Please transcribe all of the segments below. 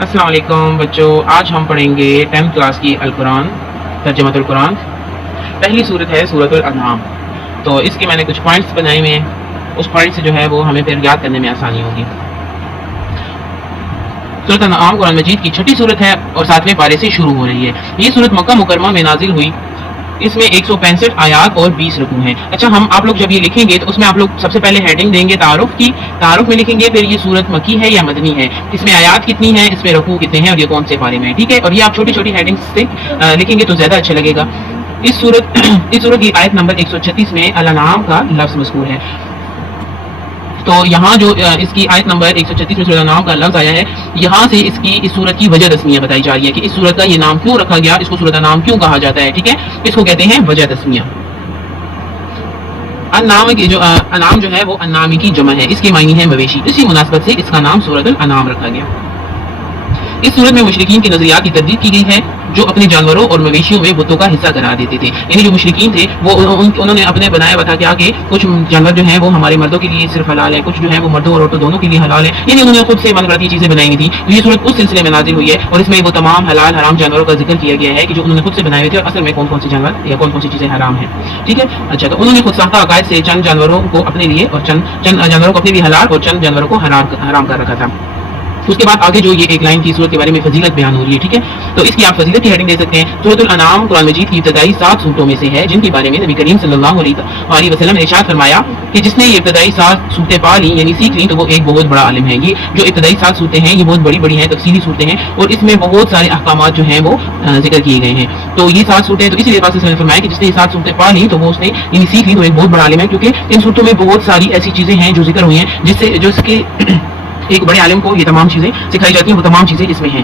السلام علیکم بچوں، آج ہم پڑھیں گے 10th کلاس کی القرآن ترجمۃ القرآن۔ پہلی صورت ہے سورۃ الانعام۔ تو اس کے میں نے کچھ پوائنٹس بنائے ہوئے ہیں، اس پوائنٹ سے جو ہے وہ ہمیں پھر یاد کرنے میں آسانی ہوگی۔ سورۃ الانعام قرآن مجید کی چھٹی صورت ہے اور 7ویں پارے سے شروع ہو رہی ہے۔ یہ صورت مکہ مکرمہ میں نازل ہوئی۔ اس میں 165 آیات اور 20 رکوع ہیں۔ اچھا، ہم آپ لوگ جب یہ لکھیں گے تو اس میں آپ لوگ سب سے پہلے ہیڈنگ دیں گے تعارف کی، تعارف میں لکھیں گے پھر یہ صورت مکی ہے یا مدنی ہے، اس میں آیات کتنی ہیں، اس میں رکوع کتنے ہیں اور یہ کون سے پارے میں ہے، ٹھیک ہے۔ اور یہ آپ چھوٹی چھوٹی ہیڈنگ سے لکھیں گے تو زیادہ اچھا لگے گا۔ اس صورت کی آیت نمبر 136 میں الانعام کا لفظ مذکور ہے۔ تو یہاں جو اس کی آیت نمبر 136 میں سورۃ الانعام کا لفظ آیا ہے، یہاں سے اس صورت کی وجہ تسمیہ بتائی جا رہی ہے کہ اس صورت کا یہ نام کیوں رکھا گیا، اس کو سورۃ الانعام کیوں کہا جاتا ہے، ٹھیک ہے۔ اس کو کہتے ہیں وجہ تسمیہ۔ انعام کی جو انعام جو ہے وہ انعامی کی جمع ہے، اس کے معنی ہے مویشی، اسی مناسبت سے اس کا نام سورۃ الانعام رکھا گیا۔ اس صورت میں مشرکین کے نظریات کی تردید کی گئی ہے جو اپنے جانوروں اور مویشیوں میں بتوں کا حصہ قرار دیتے تھے، یعنی جو مشرکین تھے وہ انہوں نے اپنے بنایا ہوا تھا کیا کہ کچھ جانور جو ہیں وہ ہمارے مردوں کے لیے صرف حلال ہے، کچھ جو ہیں وہ مردوں اور عورتوں دونوں کے لیے حلال ہے، یعنی انہوں نے خود سے من گھڑتی چیزیں بنائی ہوئی تھی۔ یہ صورت اس سلسلے میں نازل ہوئی ہے اور اس میں وہ تمام حلال حرام جانوروں کا ذکر کیا گیا ہے کہ جو انہوں نے خود سے بنائے ہوئے تھے اور اصل میں کون کون سے جانور یا کون کون سی چیزیں حرام ہیں، ٹھیک ہے۔ اچھا، تو انہوں نے خود ساختہ عقائد سے چند جانوروں کو اپنے لیے اور چند جانوروں کو اپنے لیے حلال اور چند جانوروں کو حرام کر رکھا تھا۔ اس کے بعد آگے جو یہ ایک لائن کی صورت کے بارے میں فضیلت بیان ہو رہی ہے، ٹھیک ہے۔ تو اس کی آپ فضیلت کی ہیڈنگ دے سکتے ہیں، سورۃ الانعام قرآن مجید کی ابتدائی 7 صورتوں میں سے ہے جن کے بارے میں نبی کریم صلی اللہ علیہ وسلم نے ارشاد فرمایا کہ جس نے یہ ابتدائی 7 صورتیں پا لی یعنی سیکھ لی تو وہ ایک بہت بڑا عالم ہے۔ یہ جو ابتدائی 7 صورتیں ہیں یہ بہت بڑی بڑی ہیں، تفصیلی صورتیں ہیں اور اس میں بہت سارے احکامات جو ہیں وہ ذکر کیے گئے ہیں۔ تو یہ 7 صورتیں، تو اسی لیے پاک نے فرمایا کہ جس نے یہ 7 صورتیں پا لی تو وہ اس نے یعنی سیکھ لی تو ایک بہت بڑا عالم ہے، کیونکہ ان صورتوں میں بہت ساری ایسی چیزیں ہیں جو ذکر ہوئی ہیں جس کے ایک بڑے عالم کو یہ تمام چیزیں سکھائی جاتی ہیں، وہ تمام چیزیں اس میں ہیں۔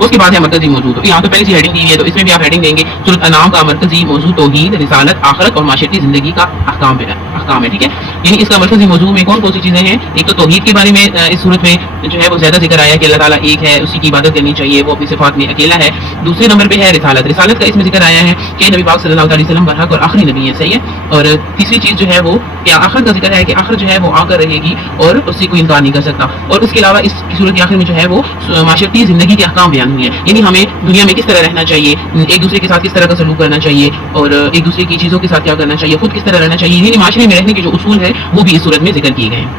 اس کے بعد ہے مرکزی موضوع، تو یہاں تو پہلے سی ہیڈنگ دی ہے تو اس میں بھی آپ ہیڈنگ دیں گے سورۃ انعام کا مرکزی موضوع توحید، رسالت، آخرت اور معاشرتی زندگی کا احکام ہے، ٹھیک ہے۔ یعنی اس کا مرکزی موضوع میں کون کون سی چیزیں ہیں؟ ایک تو توحید کے بارے میں اس صورت میں جو ہے وہ زیادہ ذکر آیا کہ اللہ تعالیٰ ایک ہے، اسی کی عبادت کرنی چاہیے، وہ اپنی صفات میں اکیلا ہے۔ دوسرے نمبر پہ ہے رسالت کا اس میں ذکر آیا ہے کہ نبی پاک صلی اللہ علیہ وسلم برحق اور آخری نبی ہے، صحیح ہے۔ اور تیسری چیز جو ہے وہ کیا آخرت کا ذکر ہے کہ آخرت جو ہے وہ آ کر رہے گی اور اس سے کوئی انکار نہیں کر سکتا۔ اور اس کے علاوہ اس کی صورت کے آخر میں جو ہے وہ معاشرتی زندگی کے احکام بیان ہوئے ہیں، یعنی ہمیں دنیا میں کس طرح رہنا چاہیے، ایک دوسرے کے ساتھ کس طرح کا سلوک کرنا چاہیے اور ایک دوسرے کی چیزوں کے ساتھ کیا کرنا چاہیے، خود کس طرح رہنا چاہیے، یعنی معاشرے میں رہنے کے جو اصول ہیں وہ بھی اس صورت میں ذکر کیے گئے ہیں۔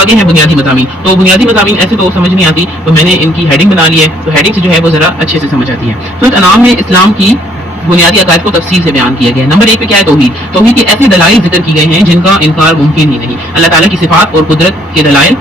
آگے ہیں بنیادی مضامین، تو بنیادی مضامین ایسے تو سمجھ نہیں آتی تو میں نے ان کی ہیڈنگ بنا لی ہے، تو ہیڈنگ سے جو ہے وہ ذرا اچھے سے سمجھ آتی ہے۔ سورۃ انعام میں اسلام کی بنیادی عقائد کو تفصیل سے بیان کیا گیا ہے۔ نمبر 1 پہ کیا ہے؟ توحید کے ایسے دلائل ذکر کی گئے ہیں جن کا انکار ممکن ہی نہیں، اللہ تعالیٰ کی صفات اور قدرت کے دلائل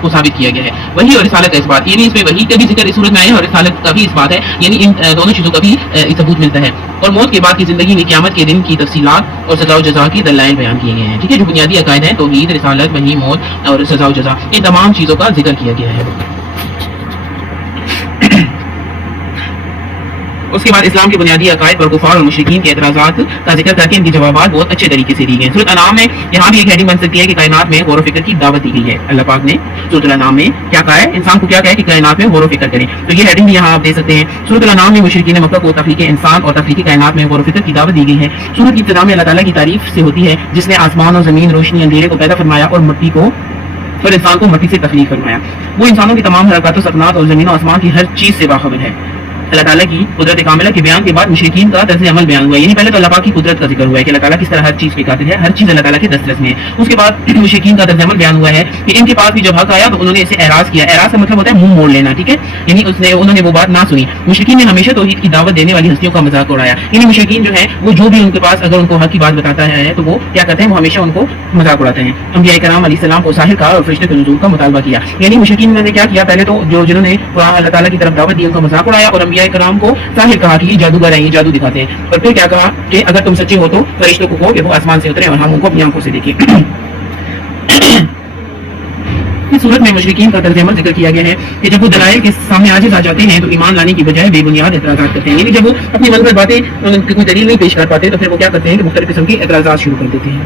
کو ثابت کیا گیا ہے۔ وحی اور رسالت کا اس بات، یعنی اس میں وحی کا بھی ذکر اس صورت میں آیا ہے اور رسالت کا بھی اس بات ہے، یعنی ان دونوں چیزوں کا بھی ثبوت ملتا ہے۔ اور موت کے بعد کی زندگی میں قیامت کے دن کی تفصیلات اور سزا و جزا کی دلائل بیان کیے گئے ہیں، ٹھیک ہے۔ جو بنیادی عقائد ہیں توحید، رسالت، وحی، موت اور سزا و جزا، ان تمام چیزوں کا ذکر کیا گیا ہے۔ اس کے بعد اسلام کے بنیادی عقائد پر کفار اور مشرکین کے اعتراضات کا ذکر کر کے ان کے جوابات بہت اچھے طریقے سے دی گئے ہیں۔ سورۃ انعام میں یہاں بھی ایک ہیڈنگ بن سکتی ہے کہ کائنات میں غور و فکر کی دعوت دی گئی ہے۔ اللہ پاک نے سورۃ الانعام میں کیا کہا ہے؟ انسان کو کیا کہا ہے کہ کائنات میں غور و فکر کریں، تو یہ ہیڈنگ بھی یہاں آپ دے سکتے ہیں۔ سورۃ الانعام میں مشرکین مکہ کو تخلیق انسان اور تخلیق کائنات میں غور و فکر کی دعوت دی گئی ہے۔ سورۃ کی ابتدا میں اللہ تعالیٰ کی تعریف سے ہوتی ہے جس نے آسمان اور زمین، روشنی، اندھیرے کو پیدا فرمایا اور مٹی کو اور انسان کو مٹی سے تخلیق فرمایا۔ وہ انسانوں کی تمام حرکات و سکنات اور زمین و آسمان کی ہر چیز سے باخبر ہے۔ اللہ تعالیٰ کی قدرت کاملہ کے بیان کے بعد مشرکین کا طرز عمل بیان ہوا ہے، یعنی پہلے تو اللہ پاک کی قدرت کا ذکر ہوا ہے کہ اللہ تعالیٰ کس طرح ہر چیز پہ قادر ہے، ہر چیز اللہ تعالیٰ کے دسترس میں ہے۔ اس کے بعد مشرکین کا طرز عمل بیان ہوا ہے کہ ان کے پاس بھی جب حق آیا تو انہوں نے اسے اعراض کیا۔ اعراض کا مطلب ہوتا ہے منہ موڑ لینا، ٹھیک ہے، یعنی انہوں نے وہ بات نہ سنی۔ مشرکین نے ہمیشہ توحید کی دعوت دینے والی ہستیوں کا مذاق اڑایا، یعنی مشرکین جو ہے وہ جو بھی ان کے پاس اگر ان کو حق کی بات بتاتا ہے تو وہ کیا کرتے ہیں، وہ ہمیشہ ان کو مذاق اڑاتے ہیں۔ انبیاء کرام علیہ السلام کو ساحر کہا اور فرشتے کے نزول کا مطالبہ کیا، یعنی مشرکین نے کیا کیا؟ پہلے تو جنہوں نے اللہ تعالیٰ کی طرف دعوت دی ان کا مذاق اڑایا اور انبیاء کرام کو ساحر کہا کہ یہ جادوگر ہیں، یہ جادو دکھاتے ہیں، اور پھر کیا کہا کہ اگر تم سچے ہو تو فرشتوں کو کہو کہ وہ آسمان سے اترے اور ہم ان کو اپنی آنکھوں سے دیکھیں۔ اس صورت میں مشرکین کا طرز عمل ذکر کیا گیا ہے کہ جب وہ دلائل کے سامنے عاجز آ جاتے ہیں تو ایمان لانے کی بجائے بے بنیاد اعتراضات کرتے ہیں، یعنی جب وہ اپنی من گھڑت باتیں کوئی دلیل نہیں پیش کر پاتے تو پھر وہ کیا کرتے ہیں کہ مختلف قسم کے اعتراضات شروع کر دیتے ہیں۔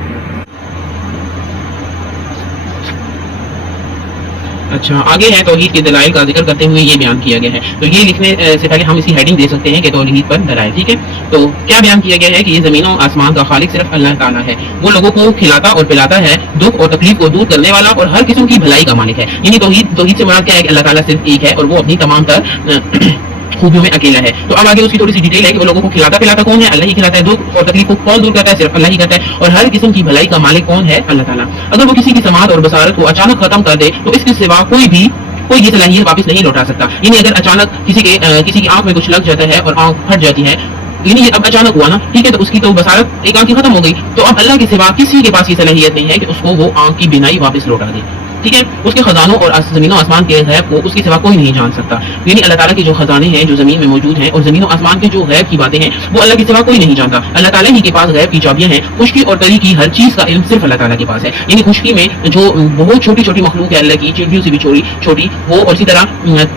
اچھا آگے ہے توحید کے دلائل کا ذکر کرتے ہوئے یہ بیان کیا گیا ہے. تو یہ لکھنے سے پہلے ہم اسی ہیڈنگ دے سکتے ہیں کہ توحید پر دلائل. ٹھیک ہے, تو کیا بیان کیا گیا ہے کہ یہ زمین و آسمان کا خالق صرف اللہ تعالیٰ ہے. وہ لوگوں کو کھلاتا اور پلاتا ہے, دکھ اور تکلیف کو دور کرنے والا اور ہر قسم کی بھلائی کا مالک ہے. یعنی توحید سے مراد کیا ہے کہ اللہ تعالیٰ صرف ایک ہے اور وہ اپنی تمام تر خوبیوں میں اکیلا ہے. تو اب آگے اس کی تھوڑی سی ڈیٹیل ہے کہ وہ لوگوں کو کھلاتا پلاتا کون ہے؟ اللہ ہی کھلاتا ہے. دکھ اور تکلیف کو کون دور کرتا ہے؟ صرف اللہ ہی کرتا ہے. اور ہر قسم کی بھلائی کا مالک کون ہے؟ اللہ تعالیٰ. اگر وہ کسی کی سماعت اور بصارت کو اچانک ختم کر دے تو اس کے سوا کوئی یہ صلاحیت واپس نہیں لوٹا سکتا. یعنی اگر اچانک کسی کی آنکھ میں کچھ لگ جاتا ہے اور آنکھ پھٹ جاتی ہے, یعنی یہ اب اچانک ہوا نا, ٹھیک ہے, تو اس کی تو بصارت ایک آنکھ کی ختم ہو گئی, تو اب اللہ کے سوا کسی کے پاس یہ صلاحیت نہیں ہے کہ اس کو وہ آنکھ کی بینائی واپس لوٹا دے. ٹھیک ہے, اس کے خزانوں اور زمین و آسمان کے غیب کو اس کے سوا کوئی نہیں جان سکتا. یعنی اللہ تعالیٰ کے جو خزانے ہیں جو زمین میں موجود ہیں اور زمین و آسمان کے جو غیب کی باتیں ہیں وہ اللہ کے سوا کوئی نہیں جانتا. اللہ تعالیٰ ہی کے پاس غیب کی چابیاں ہیں. خشکی اور تری کی ہر چیز کا علم صرف اللہ تعالیٰ کے پاس ہے. یعنی خشکی میں جو بہت چھوٹی چھوٹی مخلوق ہے اللہ کی, چڑیوں سے بھی چھوٹی وہ, اور اسی طرح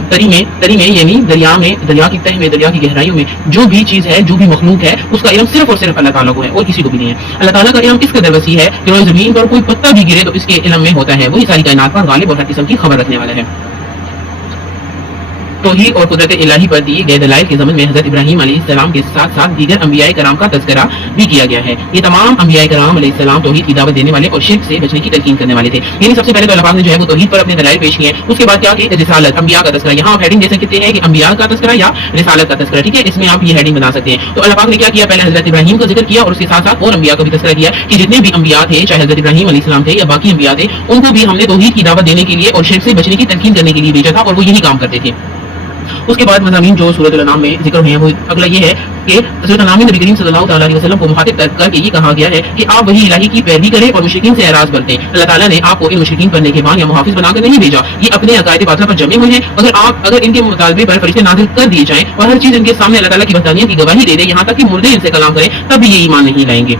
تری میں یعنی دریا کی تہ میں, دریا کی گہرائیوں میں جو بھی چیز ہے, جو بھی مخلوق ہے, اس کا علم صرف اور صرف اللہ تعالیٰ کو ہے اور کسی کو بھی نہیں ہے. اللہ تعالیٰ کا علم اس قدر وسیع ہے کہ روئے زمین پر کوئی پتا بھی گرے تو اس کے علم میں ہوتا ہے. وہی ساری کائنات پر غالب اور ہر قسم کی خبر رکھنے والا ہے. توحید اور قدرت الہی پر دیے گئے دلائل کے ضمن میں حضرت ابراہیم علیہ السلام کے ساتھ ساتھ دیگر انبیاء کرام کا تذکرہ بھی کیا گیا ہے. یہ تمام انبیاء کرام علیہ السلام توحید کی دعوت دینے والے اور شرک سے بچنے کی تلقین کرنے والے تھے. یعنی سب سے پہلے تو اللہ پاک نے جو ہے وہ توحید پر اپنے دلائل پیش کیے ہیں. اس کے بعد کیا کہ رسالت, انبیاء کا تذکرہ. یہاں آپ ہیڈنگ دے سکتے ہیں کہ انبیاء کا تذکرہ یا رسالت کا تذکرہ. ٹھیک ہے, اس میں آپ یہ ہیڈنگ بنا سکتے ہیں. تو اللہ پاک نے کیا کیا, پہلے حضرت ابراہیم کا ذکر کیا اور اس کے ساتھ ساتھ اور انبیاء کا بھی تذکرہ کیا کہ جتنے بھی انبیاء تھے, چاہے حضرت ابراہیم علیہ السلام تھے یا باقی انبیاء تھے, ان کو بھی ہم نے توحید کی دعوت دینے کے لیے اور شرک سے بچنے کی تلقین کرنے کے لیے بھیجا تھا اور وہ یہی کام کرتے تھے. اس کے بعد مضامین جو سورۃ الانعام میں ذکر ہیں وہ اگلا یہ ہے کہ سورۃ الانعام میں نبی کریم صلی اللہ تعالیٰ علیہ وسلم کو مخاطب کر کے یہ کہا گیا ہے کہ آپ وہی الہی کی پیروی کریں اور مشرکین سے اعراض برتیں. اللہ تعالیٰ نے آپ کو ان مشرکین پر نگہبان یا محافظ بنا کر نہیں بھیجا. یہ اپنے عقائد باطلہ پر جمے ہوئے ہیں. اگر ان کے مطالبے پر فرشتے نازل کر دیے جائیں اور ہر چیز ان کے سامنے اللہ تعالیٰ کی وحدانیت کی گواہی دے دے, یہاں تک کہ مردے ان سے کلام کریں, تب بھی یہ ایمان نہیں لائیں گے.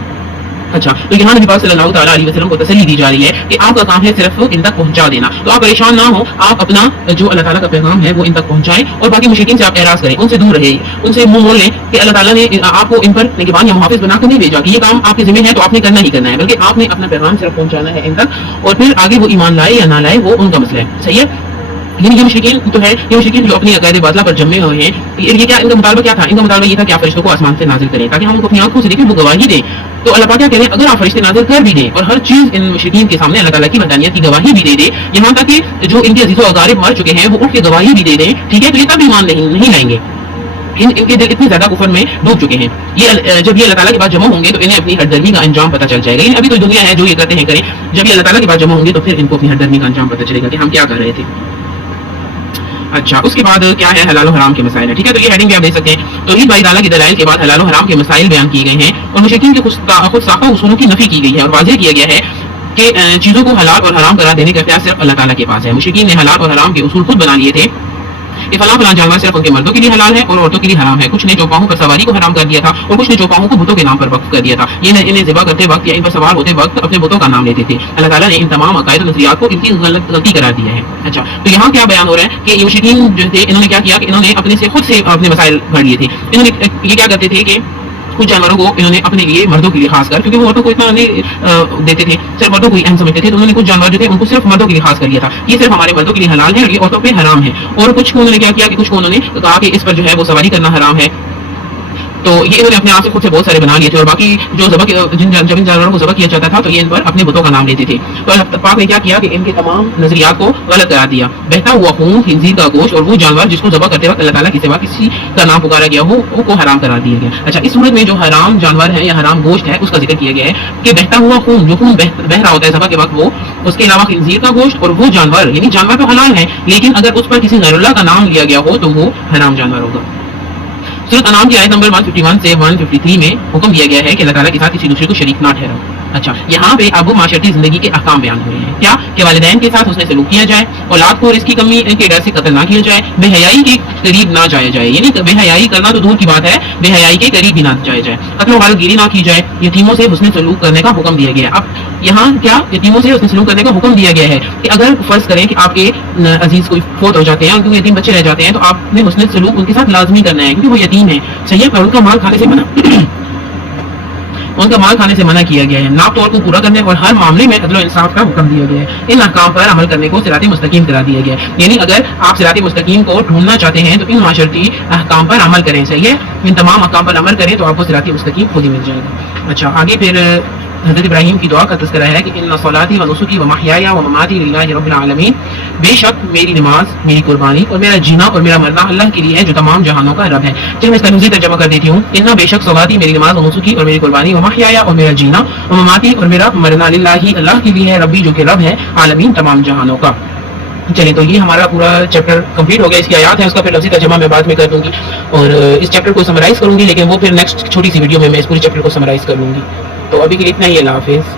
اچھا, تو یہاں نبی پاک صلی اللہ تعالیٰ علیہ وسلم کو تسلی دی جا رہی ہے کہ آپ کا کام ہے صرف ان تک پہنچا دینا. تو آپ پریشان نہ ہو, آپ اپنا جو اللہ تعالیٰ کا پیغام ہے وہ ان تک پہنچائیں اور باقی مشرکین سے آپ اعراض کریں, ان سے دور رہیں, ان سے منہ موڑ لیں کہ اللہ تعالیٰ نے آپ کو ان پر نگہبان یا محافظ بنا کر نہیں بھیجا کہ یہ کام آپ کے ذمہ ہے تو آپ نے کرنا ہی کرنا ہے, بلکہ آپ نے اپنا پیغام صرف پہنچانا ہے ان تک, اور پھر آگے وہ ایمان لائے یا نہ لائے وہ ان کا مسئلہ ہے. صحیح ہے. یعنی یہ مشرکین تو ہے, یہ مشرکین جو اپنی عقائد باطلہ پر جمے ہوئے ہیں, یہ کیا ان کا مطالبہ کیا تھا؟ ان کا مطالبہ یہ تھا کہ آپ فرشتوں کو آسمان سے نازل کریں تاکہ ہم ان کو اپنی آنکھوں سے دیکھیں, وہ گواہی دیں. تو اللہ پاک کیا کہہ رہے ہیں, اگر آپ فرشتے نازل کر بھی دیں اور ہر چیز ان مشرکین کے سامنے اللہ تعالیٰ کی وحدانیت کی گواہی بھی دے دے, یہاں تک کہ جو ان کے عزیز و اقارب مر چکے ہیں وہ اٹھ کے گواہی بھی دے دیں, ٹھیک ہے, تو یہ تب ایمان نہیں لائیں گے. ان کے دل اتنے زیادہ کفر میں ڈوب چکے ہیں. جب یہ اللہ تعالیٰ کے پاس جمع ہوں گے تو انہیں اپنی ہر درمی کا انجام پتہ چل جائے گا. یعنی ابھی تو دنیا ہے جو یہ کرتے ہیں کریں, جب یہ اللہ تعالیٰ کے پاس جمع ہوں گے تو پھر ان کو اپنی ہر درمی کا انجام پتہ چلے گا کہ ہم کیا کر رہے تھے. اچھا, اس کے بعد کیا ہے, حلال و حرام کے مسائل ہے. ٹھیک ہے, تو یہ ہیڈنگ بھی آپ دیکھ سکتے ہیں. توحید بائی تعالیٰ کی دلائل کے بعد حلال و حرام کے مسائل بیان کیے گئے ہیں اور مشرکین کے خود ساختہ اصولوں کی نفی کی گئی ہے اور واضح کیا گیا ہے کہ چیزوں کو حلال اور حرام قرار دینے کا اختیار صرف اللہ تعالیٰ کے پاس ہے. مشرکین نے حلال اور حرام کے اصول خود بنا لیے تھے کہ فلاں جانور صرف ان کے مردوں کے لیے حلال ہے اور عورتوں کے لیے حرام ہے. کچھ نے چوپاہوں پر سواری کو حرام کر دیا تھا اور کچھ نے چوپاہوں کو بتوں کے نام پر وقف کر دیا تھا. یہ انہیں ذبح کرتے وقت یا ان پر سوار ہوتے وقت اپنے بتوں کا نام لیتے تھے. اللہ تعالیٰ نے ان تمام عقائد و نظریات کو ان کی غلطی قرار دیا ہے. اچھا, تو یہاں کیا بیان ہو رہا ہے کہ یہ مشرکین جو تھے انہوں نے کیا کیا کہ انہوں نے اپنے سے خود سے اپنے مسائل گھڑ لیے تھے. انہوں نے یہ کیا کرتے تھے کہ کچھ جانوروں کو انہوں نے اپنے لیے, مردوں کے لیے خاص کر, کیونکہ وہ عورتوں کو اتنا نہیں دیتے تھے, صرف مردوں کو ہی اہم سمجھتے تھے, تو انہوں نے کچھ جانور جو تھے ان کو صرف مردوں کے لیے خاص کر لیا تھا. یہ صرف ہمارے مردوں کے لیے حلال ہے اور یہ عورتوں پہ حرام ہے. اور کچھ کو انہوں نے کیا کیا کہ کچھ کو انہوں نے کہا کہ اس پر جو ہے وہ سواری کرنا حرام ہے. تو یہ انہوں نے اپنے آپ سے خود سے بہت سارے بنا لیے تھے اور باقی جو جن جانوروں کو ذبح کیا جاتا تھا تو یہ ان پر اپنے بتوں کا نام لیتے تھے. تو اللہ پاک نے کیا کیا کہ ان کے تمام نظریات کو غلط قرار دیا. بہتا ہوا خون, خنزیر کا گوشت اور وہ جانور جس کو ذبح کرتے وقت اللہ تعالیٰ کے سوا کسی کا نام پکارا گیا وہ کو حرام قرار دیا گیا. اچھا, اس صورت میں جو حرام جانور ہے یا حرام گوشت ہے اس کا ذکر کیا گیا ہے کہ بہتا ہوا خون, جو خون بہ رہا ہوتا ہے ذبح کے وقت, وہ اس کے علاوہ خنزیر کا گوشت اور وہ جانور, یعنی جانور تو حلال ہے لیکن اگر اس پر کسی غیر اللہ کا نام لیا گیا ہو تو وہ حرام جانور ہوگا. سورۃ انعام کی آیت نمبر 151 سے 153 میں حکم دیا گیا ہے کہ اللہ تعالیٰ کے ساتھ کسی دوسرے کو شریک نہ ٹھہراؤ. اچھا, یہاں پہ اب معاشرتی زندگی کے احکام بیان ہوئے ہیں. کیا کہ والدین کے ساتھ حسن سلوک کیا جائے, اولاد کو رزق کی کمی کے ڈر سے قتل نہ کیا جائے, بے حیائی کے قریب نہ جایا جائے, یعنی بے حیائی کرنا تو دور کی بات ہے, بے حیائی کے قریب بھی نہ جایا جائے, قتل و غارت گیری نہ کی جائے, یتیموں سے حسن سلوک کرنے کا حکم دیا گیا ہے. اب یہاں کیا یتیموں سے حسن سلوک کرنے کا حکم دیا گیا ہے کہ اگر فرض کریں کہ آپ کے عزیز کوئی فوت ہو جاتے ہیں, ان کے یتیم بچے رہ جاتے ہیں, تو آپ نے حسن سلوک ان کے ساتھ لازمی کرنا ہے کیونکہ وہ یتیم ہے. صحیح ہے, پر ان کا مال کھانے سے منع ان کا مال کھانے سے منع کیا گیا ہے، ناپ توڑ کو پورا کرنے اور ہر معاملے میں عدل و انصاف کا حکم دیا گیا ہے، ان احکام پر عمل کرنے کو صراط مستقیم قرار دیا گیا ہے۔ یعنی اگر آپ صراط مستقیم کو ڈھونڈنا چاہتے ہیں تو ان معاشرتی احکام پر عمل کریں، صحیح ہے، ان تمام احکام پر عمل کریں تو آپ کو صراط مستقیم خود ہی مل جائے گا۔ اچھا آگے پھر حضرت ابراہیم کی دعا کا تذکرہ ہے کہ ان صلاتی و نسکی و محیایا و مماتی للہ رب العالمین، بے شک میری نماز، میری قربانی اور میرا جینا اور میرا مرنا اللہ کے لیے ہے جو تمام جہانوں کا رب ہے۔ چلیے میں اس کا لفظی ترجمہ کر دیتی ہوں۔ ان بے شک صلاتی میری نماز و نسکی اور میری قربانی و محیایا اور میرا جینا و مماتی اور میرا مرنا للہ اللہ کے لیے ہے، ربی جو کہ رب ہے، عالمین تمام جہانوں کا۔ چلیے تو یہ ہمارا پورا چیپٹر کمپلیٹ ہو گیا، اس کی آیات ہے، اس کا پھر لفظی ترجمہ میں بعد میں کر دوں گی اور اس چیپٹر کو سمرائز کروں گی، لیکن وہ پھر نیکسٹ چھوٹی سی ویڈیو میں اس پورے چیپٹر کو سمرائز کر لوں گی۔ تو ابھی کے لیے اتنا ہی، اللہ حافظ۔